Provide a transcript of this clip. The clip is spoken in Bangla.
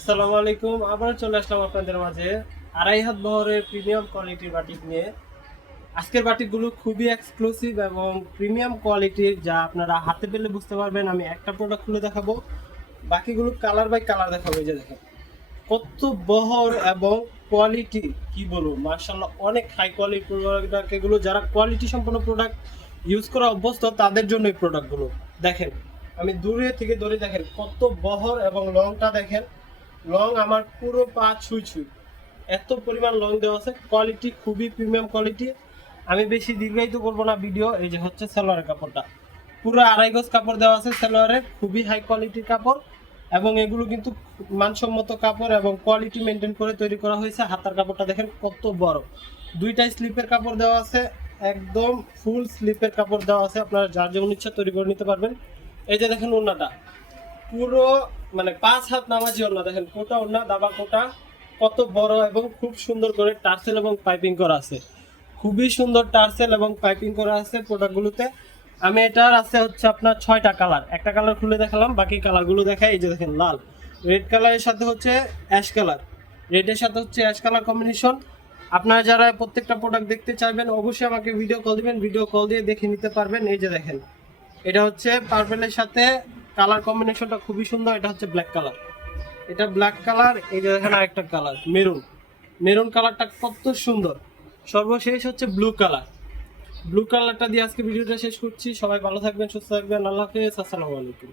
আসসালামু আলাইকুম। আবার চলে আসলাম আপনাদের মাঝে আড়াই হাত বহরের প্রিমিয়াম কোয়ালিটির বাটিক নিয়ে। আজকের বাটিকগুলো খুবই এক্সক্লুসিভ এবং প্রিমিয়াম কোয়ালিটির, যা আপনারা হাতে পেলে বুঝতে পারবেন। আমি একটা প্রোডাক্ট খুলে দেখাবো, বাকিগুলো কালার বাই কালার দেখাবো। এই যে দেখেন কত বহর এবং কোয়ালিটি, কি বলবো, মার্শাল্লাহ অনেক হাই কোয়ালিটি প্রোডাক্ট এগুলো। যারা কোয়ালিটি সম্পন্ন প্রোডাক্ট ইউজ করা অভ্যস্ত তাদের জন্য এই প্রোডাক্টগুলো। দেখেন আমি দূরে থেকে ধরে, দেখেন কত বহর এবং লংটা দেখেন। লং আমার পুরো পা ছুঁই ছুঁই, এত পরিমাণ লং দেওয়া আছে। কোয়ালিটি খুবই প্রিমিয়াম কোয়ালিটি। আমি বেশি দীর্ঘায়িত করবো না ভিডিও। এই যে হচ্ছে সালোয়ারের কাপড়টা, পুরো আড়াই গজ কাপড় দেওয়া আছে সালোয়ারের, খুবই হাই কোয়ালিটির কাপড়। এবং এগুলো কিন্তু মানসম্মত কাপড় এবং কোয়ালিটি মেনটেন করে তৈরি করা হয়েছে। হাতার কাপড়টা দেখেন কত বড়, দুইটাই স্লিপের কাপড় দেওয়া আছে, একদম ফুল স্লিপের কাপড় দেওয়া আছে। আপনারা যার যেমন ইচ্ছা তৈরি করে নিতে পারবেন। এই যে দেখেন ওড়নাটা পুরো মানে 5 হাত নামাজি ওড়না, দেখেন কোটা ওড়না, দাবা কোটা, কত বড় এবং খুব সুন্দর করে টার্সেল এবং পাইপিং করা আছে। খুবই সুন্দর টার্সেল এবং পাইপিং করা আছে প্রোডাক্টগুলোতে। আমি এটার আছে হচ্ছে আপনার 6টা কালার, একটা কালার খুলে দেখালাম, বাকি কালারগুলো দেখাই। এই যে দেখেন লাল, রেড কালারের সাথে হচ্ছে অ্যাশ কালার, রেডের সাথে হচ্ছে অ্যাশ কালার কম্বিনেশন। আপনারা যারা প্রত্যেকটা প্রোডাক্ট দেখতে চাইবেন অবশ্যই আমাকে ভিডিও কল দিবেন, ভিডিও কল দিয়ে দেখে নিতে পারবেন। এই যে দেখেন এটা হচ্ছে পার্পেলের সাথে কালার কম্বিনেশনটা খুবই সুন্দর। এটা হচ্ছে ব্ল্যাক কালার, এটা ব্ল্যাক কালার। এই যে দেখেন আরেকটা কালার মেরুন, মেরুন কালারটা কত সুন্দর। সর্বশেষ হচ্ছে ব্লু কালার, ব্লু কালারটা দিয়ে আজকে ভিডিওটা শেষ করছি। সবাই ভালো থাকবেন, সুস্থ থাকবেন, আল্লাহ হাফেজ, আসসালামু আলাইকুম।